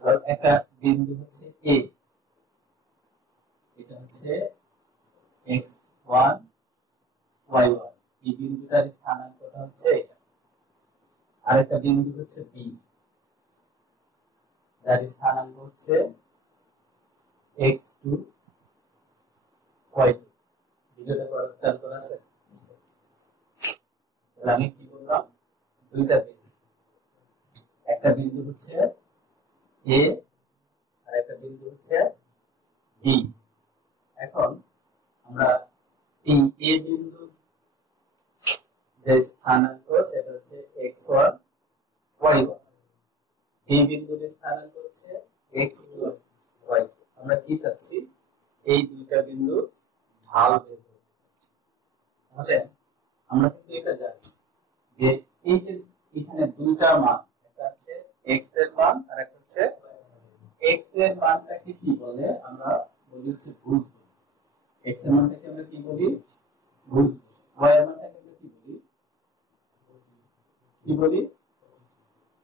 ধর একটা বিন্দু হচ্ছে এ, এটা হচ্ছে x1 y1, এই বিন্দুটার স্থানাঙ্কটা হচ্ছে এটা। আরেকটা বিন্দু হচ্ছে বি, যার স্থানাঙ্ক হচ্ছে x2 y2। ভিডিওটা চালু করা আছে? তাহলে আমি কি বললাম, দুইটা বিন্দু, একটা বিন্দু হচ্ছে এ আর একটা বিন্দু হচ্ছে বি। এখন আমরা এই এ বিন্দুর যে স্থানাঙ্ক সেটা হচ্ছে x1 y1, বি বিন্দুর স্থানাঙ্ক হচ্ছে x2 y2। আমরা কি চাচ্ছি, এই দুইটা বিন্দুর ঢাল বের করতে চাচ্ছি। তাহলে আমরা কিন্তু এটা জানি যে এই যে এখানে দুইটা মান, একটা হচ্ছে x এর মান আর একটা হচ্ছে x এর মানটাকে কি বলে, আমরা বলি হচ্ছে ভুজ বলি। x এর মানটাকে আমরা কি বলি, ভুজ। y এর মানটাকে আমরা কি বলি,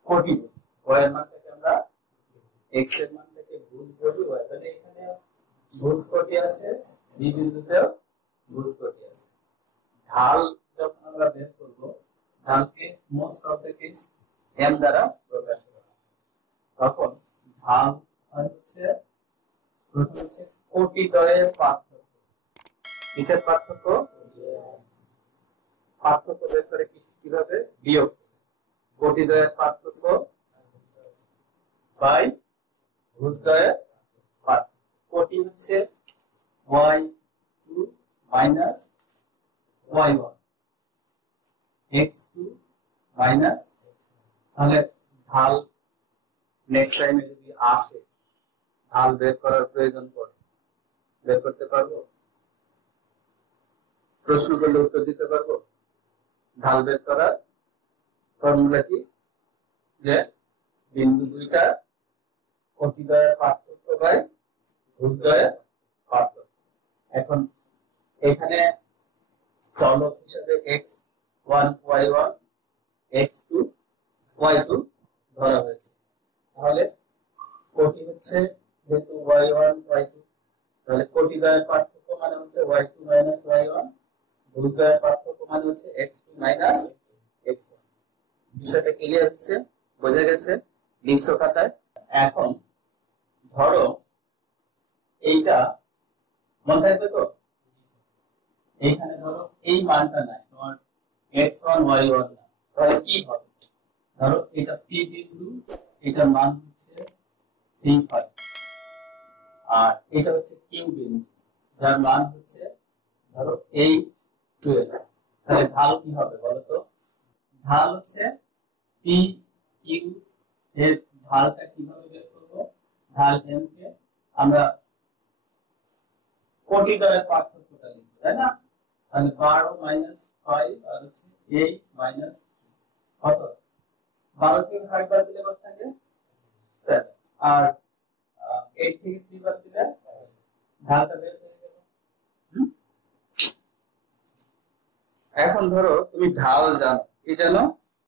কোটি বলি। y এর মানটাকে আমরা, x এর মানটাকে ভুজ বলি, y। তাহলে এখানে ভুজ কোটি আছে, বি বিন্দুতেও ভুজ কোটি আছে। ঢাল যখন আমরা বের করব, ঢালকে most of the case m দ্বারা প্রকাশ করা হয়। তখন ঢাল হচ্ছে প্রথম হচ্ছে কোটিদ্বয়ের পার্থক্য। কিসের পার্থক্য? পার্থক্য বের করে কিভাবে, বিয়োগ। কোটিদ্বয়ের পার্থক্য বাই ভুজদ্বয়ের পার্থক্য। কোটি হচ্ছে y2 minus y1, x2 minus, তাহলে ঢাল নেক্সট টাইমে যদি আসে, ঢাল বের করার প্রয়োজন পড়ে, বের করতে পারবো? প্রশ্ন করলে উত্তর দিতে পারবো? ঢাল বের করার ফর্মুলা কি, যে বিন্দু দুইটা কোটিদ্বয়ের পার্থক্য বাই ভুজদ্বয়ের পার্থক্য। এখন এখানে চলক হিসেবে x1 y1 x2 y2 ধরা হয়েছে। তাহলে কোটি হচ্ছে যেহেতু y1 y2, তাহলে কোটিদ্বয়ের পার্থক্য মানে হচ্ছে y2 মাইনাস y1, ভুজদ্বয়ের পার্থক্য মানে হচ্ছে x2 মাইনাস x1। বিষয়টা ক্লিয়ার হচ্ছে, বোঝা গেছে? লিখছো খাতায়? এখন ধরো এইটা মনে থাকবে তো, এইখানে ধরো এই মানটা নাই, তোমার x1 y1 না, তাহলে কি হবে? ধরো এটা p বিন্দু, এটার মান হচ্ছে 3 5, আর এটা হচ্ছে q বিন্দু, যার মান হচ্ছে ধরো এই 12। তাহলে ঢাল কি হবে বলো তো? ঢাল হচ্ছে p q এর ঢালটা কিভাবে বের করব? ঢাল m কে আমরা কোটিদ্বয়ের পার্থক্যটা লিখব, তাই না? তাহলে 12 মাইনাস 5 আর হচ্ছে 8 মাইনাস কত, 12 থেকে 5 বাদ দিলে কত থাকে? 7। আর 8 থেকে 3 বাদ দিলে ঢালটা বের হয়ে গেল। এখন ধরো তুমি ঢাল জানো, কি জানো?